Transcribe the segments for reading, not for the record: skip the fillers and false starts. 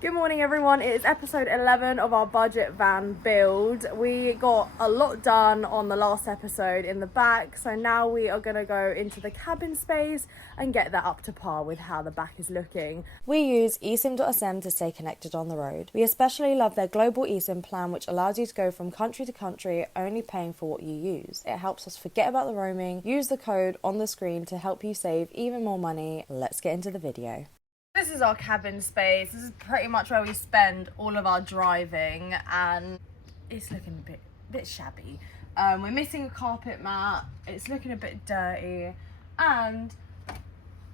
Good morning everyone, it is episode 11 of our budget van build. We got a lot done on the last episode in the back, so now we are going to go into the cabin space and get that up to par with how the back is looking. We use Esim.sm to stay connected on the road. We especially love their global eSIM plan, which allows you to go from country to country only paying for what you use. It helps us forget about the roaming. Use the code on the screen to help you save even more money. Let's get into the video. This is our cabin space. This is pretty much where we spend all of our driving, and it's looking a bit shabby. We're missing a carpet mat. It's looking a bit dirty, and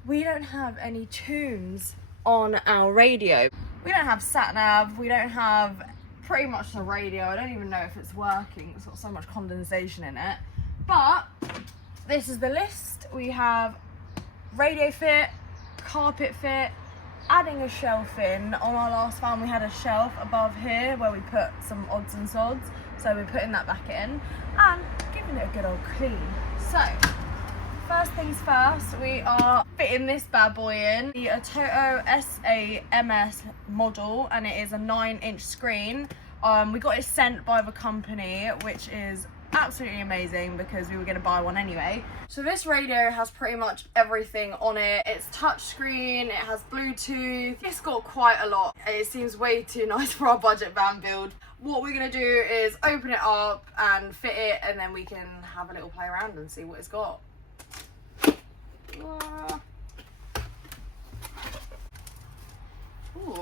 we don't have any tunes on our radio. We don't have sat nav. We don't have pretty much the radio. I don't even know if it's working. It's got so much condensation in it. But this is the list. We have radio fit, carpet fit, adding a shelf in. On our last van we had a shelf above here where we put some odds and sods, so we're putting that back in and giving it a good old clean. So first things first, we are fitting this bad boy in, the ATOTO SAMS model, and it is a 9-inch screen. We got it sent by the company, which is absolutely amazing because we were going to buy one anyway. So this radio has pretty much everything on it. It's touchscreen, it has Bluetooth, it's got quite a lot. It seems way too nice for our budget van build. What we're going to do is open it up and fit it, and then we can have a little play around and see what it's got. Ooh,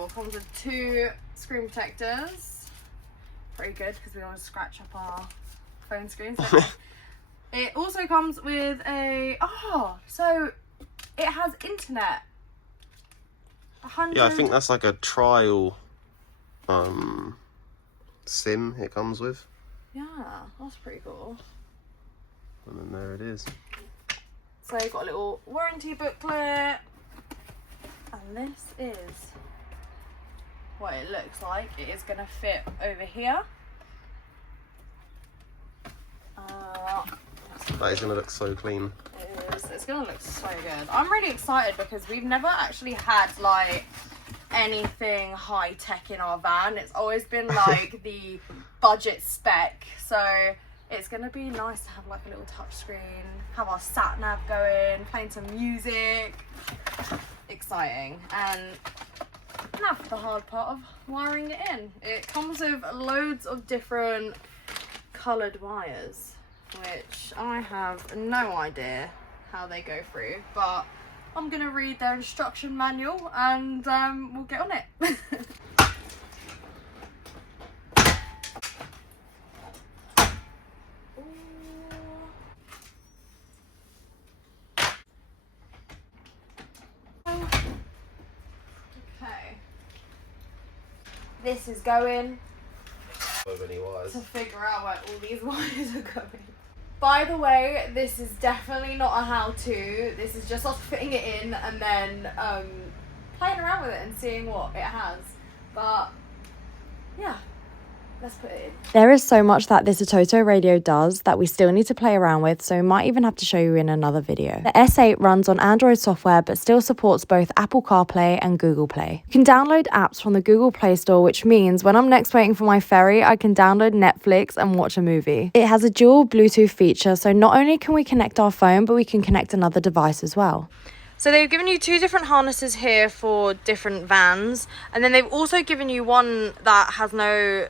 it comes with 2 screen protectors. Pretty good because we don't want to scratch up our phone screens. It also comes with a so it has internet. Yeah, I think that's like a trial SIM it comes with. Yeah, that's pretty cool. And then there it is. So you've got a little warranty booklet, and this is what it looks like. It is going to fit over here. That is going to look so clean. It is. It's going to look so good. I'm really excited because we've never actually had like anything high tech in our van. It's always been like the budget spec. So it's going to be nice to have like a little touch screen, have our sat nav going, playing some music. Exciting. And now for the hard part of wiring it in. It comes with loads of different coloured wires, which I have no idea how they go through, but I'm gonna read their instruction manual and we'll get on it. Okay, this is going So many wires. to figure out where all these wires are going. By the way, this is definitely not a how-to. This is just us fitting it in and then playing around with it and seeing what it has. But yeah, let's put it in. There is so much that this ATOTO radio does that we still need to play around with, so we might even have to show you in another video. The S8 runs on Android software but still supports both Apple CarPlay and Google Play. You can download apps from the Google Play Store, which means when I'm next waiting for my ferry, I can download Netflix and watch a movie. It has a dual Bluetooth feature, so not only can we connect our phone, but we can connect another device as well. So they've given you 2 different harnesses here for different vans, and then they've also given you one that has no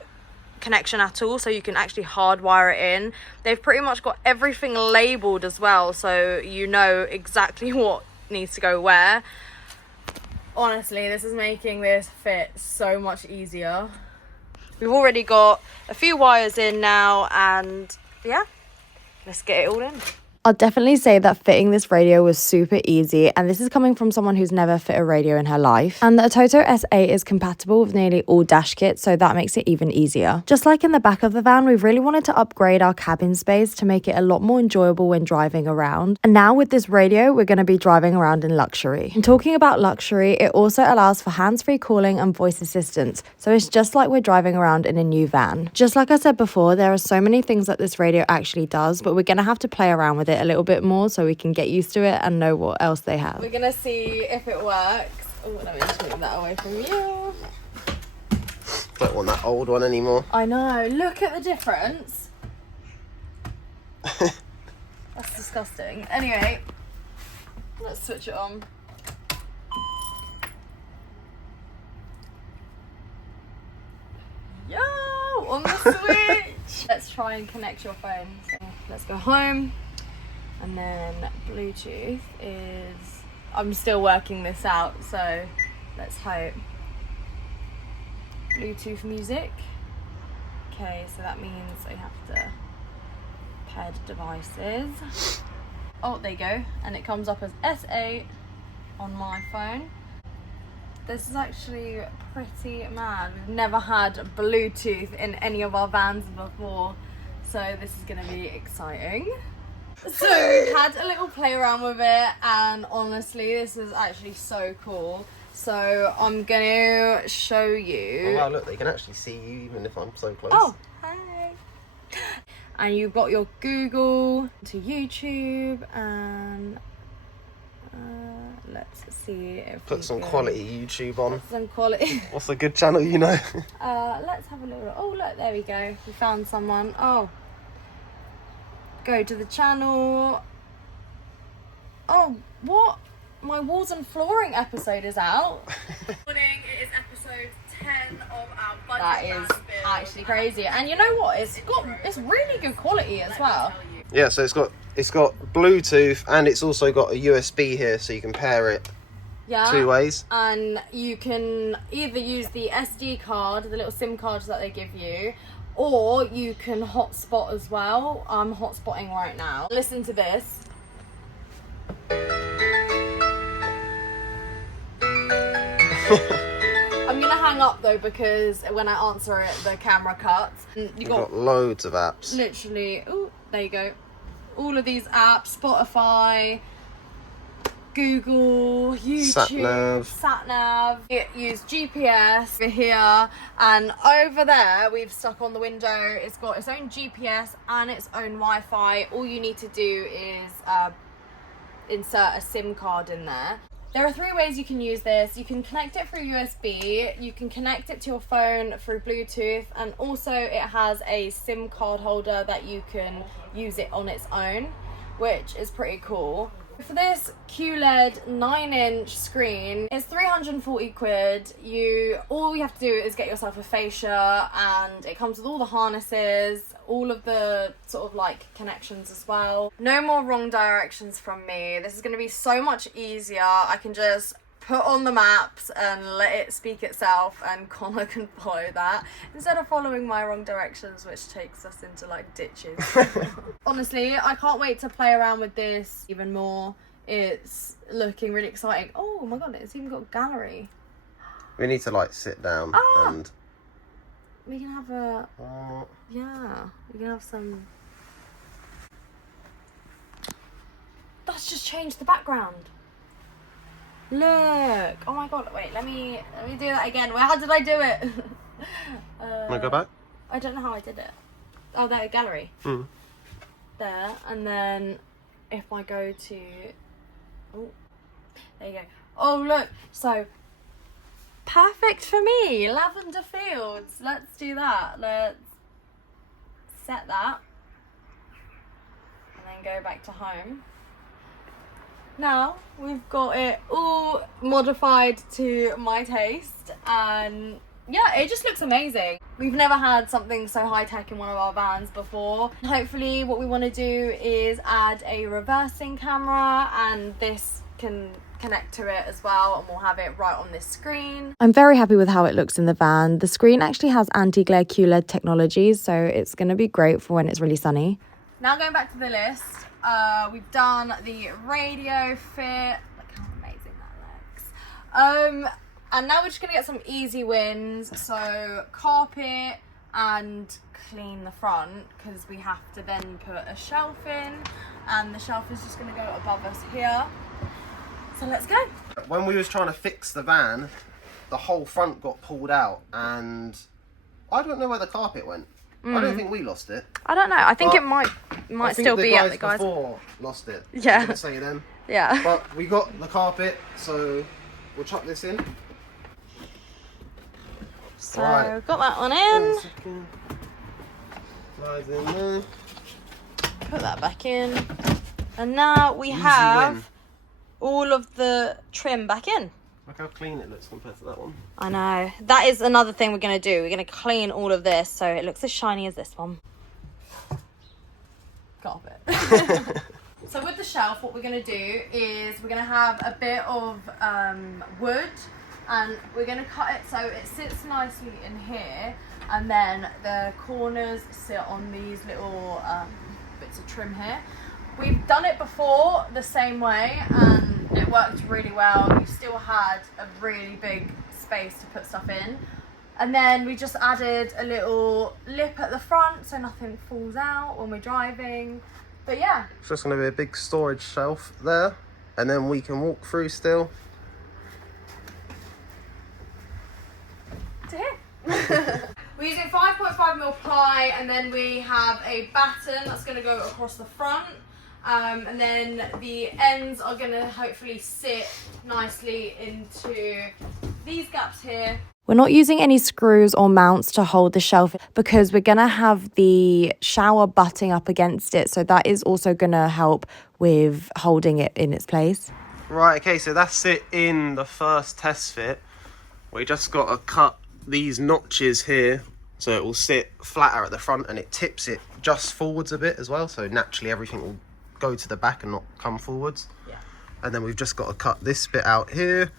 connection at all, so you can actually hardwire it in. They've pretty much got everything labeled as well, so you know exactly what needs to go where. Honestly, this is making this fit so much easier. We've already got a few wires in now, and yeah, let's get it all in. I'll definitely say that fitting this radio was super easy, and this is coming from someone who's never fit a radio in her life. And the ATOTO S8 is compatible with nearly all dash kits, so that makes it even easier. Just like in the back of the van, we've really wanted to upgrade our cabin space to make it a lot more enjoyable when driving around. And now with this radio, we're going to be driving around in luxury. And talking about luxury, it also allows for hands-free calling and voice assistance, so it's just like we're driving around in a new van. Just like I said before, there are so many things that this radio actually does, but we're going to have to play around with it a little bit more so we can get used to it and know what else they have. We're gonna see if it works. Oh, let me just move that away from you. Don't want that old one anymore. I know. Look at the difference. That's disgusting. Anyway, let's switch it on. Yo, on the switch. Let's try and connect your phone. So let's go home. And then Bluetooth is... I'm still working this out, so let's hope. Bluetooth music. Okay, so that means I have to pair the devices. Oh, there you go. And it comes up as S8 on my phone. This is actually pretty mad. We've never had Bluetooth in any of our vans before, so this is gonna be exciting. So we had a little play around with it, and honestly, this is actually so cool. So I'm gonna show you. Oh wow, look, they can actually see you even if I'm so close. Oh, hi. And you've got your Google to YouTube, and let's see if Put some quality YouTube on. Some quality. What's a good channel, you know? Let's have a little. Oh, look, there we go. We found someone. Oh. Go to the channel. Oh, what? My walls and flooring episode is out. Morning, it is episode 10 of our budget. That is actually crazy. And you know what? It's really good quality as well. Yeah, so it's got Bluetooth, and it's also got a USB here, so you can pair it two ways. And you can either use the SD card, the little SIM cards that they give you, or you can hotspot as well. I'm hotspotting right now. Listen to this. I'm gonna hang up though, because when I answer it, the camera cuts. You've got loads of apps. Literally, oh, there you go. All of these apps, Spotify, Google, YouTube, sat-nav. It use GPS over here, and over there we've stuck on the window. It's got its own GPS and its own Wi-Fi. All you need to do is insert a SIM card in there. There are 3 ways you can use this. You can connect it through USB, you can connect it to your phone through Bluetooth, and also it has a SIM card holder that you can use it on its own, which is pretty cool. For this QLED 9-inch screen, it's 340 quid. All you have to do is get yourself a fascia, and it comes with all the harnesses, all of the sort of like connections as well. No more wrong directions from me. This is going to be so much easier. I can just put on the maps and let it speak itself, and Connor can follow that instead of following my wrong directions, which takes us into like ditches. Honestly, I can't wait to play around with this even more. It's looking really exciting. Oh my god, it's even got a gallery. We need to like sit down and we can have a yeah, we can have some. That's just changed the background. Look! Oh my god! Wait, let me do that again. How did I do it? Wanna go back? I don't know how I did it. Oh, there, gallery. There, and then if I go to, oh, there you go. Oh look! So perfect for me. Lavender fields. Let's do that. Let's set that, and then go back to home. Now we've got it all modified to my taste, and yeah, it just looks amazing. We've never had something so high-tech in one of our vans before. Hopefully what we want to do is add a reversing camera, and this can connect to it as well, and we'll have it right on this screen. I'm very happy with how it looks in the van. The screen actually has anti-glare QLED technology, so it's going to be great for when it's really sunny. Now going back to the list. We've done the radio fit. Look how amazing that looks. And now we're just gonna get some easy wins. So carpet and clean the front, because we have to then put a shelf in, and the shelf is just gonna go above us here. So let's go. When we was trying to fix the van, the whole front got pulled out, and I don't know where the carpet went. I don't think we lost it. I don't know. I think it might still be at the guys. Before lost it. Yeah. I didn't say them. Yeah. But we got the carpet, so we'll chuck this in. So Right. got that one 1 in. second. Slides in there. Put that back in. And now we Easy have win. all of the trim back in. Look how clean it looks compared to that one. I know. That is another thing we're going to do. We're going to clean all of this so it looks as shiny as this one. Carpet. So with the shelf, what we're going to do is we're going to have a bit of wood, and we're going to cut it so it sits nicely in here, and then the corners sit on these little bits of trim here. We've done it before the same way and it worked really well. You still had a really big space to put stuff in. And then we just added a little lip at the front so nothing falls out when we're driving. But yeah. It's just going to be a big storage shelf there, and then we can walk through still. To here. We're using 5.5mm ply, and then we have a batten that's going to go across the front. And then the ends are going to hopefully sit nicely into these gaps here. We're not using any screws or mounts to hold the shelf because we're going to have the shower butting up against it. So that is also going to help with holding it in its place. Right, okay, so that's it in the first test fit. We just got to cut these notches here so it will sit flatter at the front, and it tips it just forwards a bit as well. So naturally everything will go to the back and not come forwards. Yeah. And then we've just got to cut this bit out here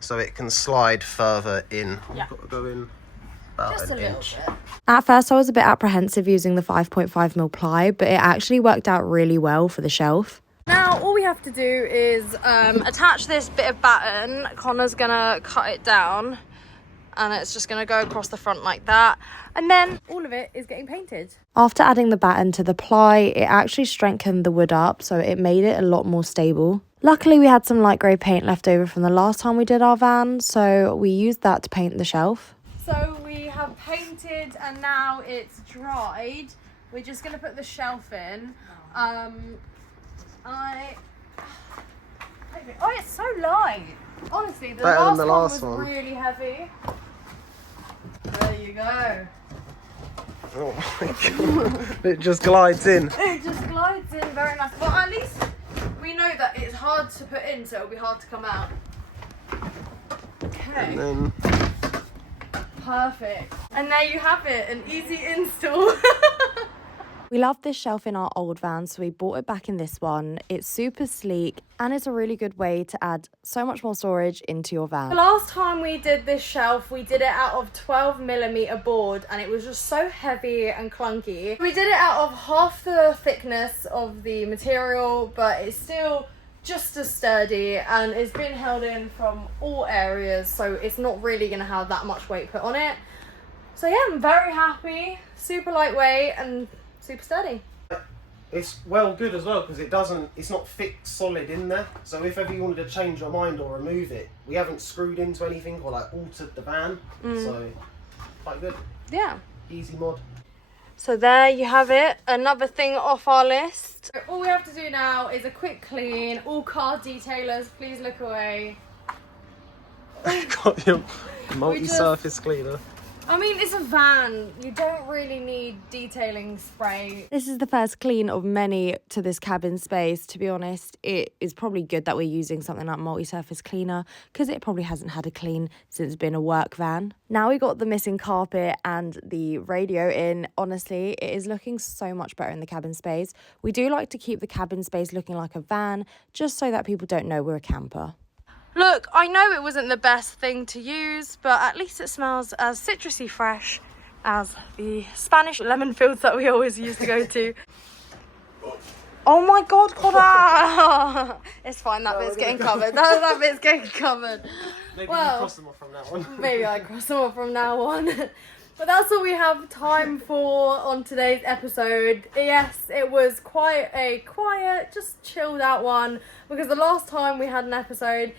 so it can slide further in. Yeah. We've got to go in about Just a an little inch. bit. At first I was a bit apprehensive using the 5.5mm ply, but it actually worked out really well for the shelf. Now all we have to do is attach this bit of batten. Connor's gonna cut it down and it's just gonna go across the front like that, and then all of it is getting painted. After adding the batten to the ply, it actually strengthened the wood up, so it made it a lot more stable. Luckily we had some light grey paint left over from the last time we did our van, so we used that to paint the shelf. So we have painted and now it's dried. We're just gonna put the shelf in. Oh, it's so light. Honestly, the Better than the last last one was one. really heavy. There you go. Oh my god. It just glides in. It just glides in very nice. Well, at least we know that it's hard to put in, so it'll be hard to come out. Okay. And then Perfect. And there you have it, an easy install. We loved this shelf in our old van, so we bought it back in this one. It's super sleek and it's a really good way to add so much more storage into your The van. last time we did this shelf, we did it out of 12mm board and it was just so heavy and clunky. We did it out of half the thickness of the material, but it's still just as sturdy and it's been held in from all areas, so it's not really going to have that much weight put on it. So yeah, I'm very happy. Super lightweight and super sturdy. it's well good as well because it's not fixed solid in there. So if ever you wanted to change your mind or remove it, we haven't screwed into anything or like altered the van. So quite good. Yeah. Easy mod. So there you have it, another thing off our list. All we have to do now is a quick clean. All car detailers, please look away. Got your multi-surface cleaner. I mean, it's a van. You don't really need detailing spray. This is the first clean of many to this cabin space. To be honest, it is probably good that we're using something like multi-surface cleaner because it probably hasn't had a clean since it's been a work van. Now we got the missing carpet and the radio in. Honestly, it is looking so much better in the cabin space. We do like to keep the cabin space looking like a van just so that people don't know we're a camper. Look, I know it wasn't the best thing to use, but at least it smells as citrusy fresh as the Spanish lemon fields that we always used to go to. Oh my God, Connor! It's fine, that bit's getting covered. That bit's getting covered. Maybe Well, you cross them off from now on. Maybe I cross them off from now on. But that's all we have time for on today's episode. Yes, it was quite a quiet, just chilled out one, because the last time we had an episode,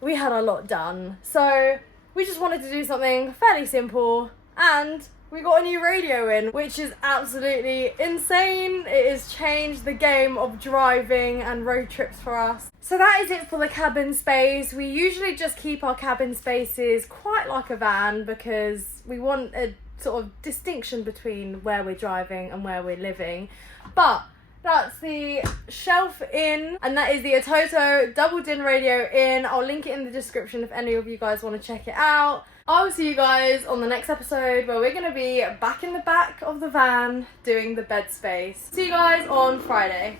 we had a lot done. So we just wanted to do something fairly simple, and we got a new radio in, which is absolutely insane. It has changed the game of driving and road trips for us. So that is it for the cabin space. We usually just keep our cabin spaces quite like a van because we want a sort of distinction between where we're driving and where we're living. But that's the shelf in, and that is the Atoto double din radio in. I'll link it in the description if any of you guys want to check it out. I will see you guys on the next episode where we're going to be back in the back of the van doing the bed space. See you guys on Friday.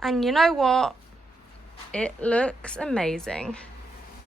And you know what? It looks amazing.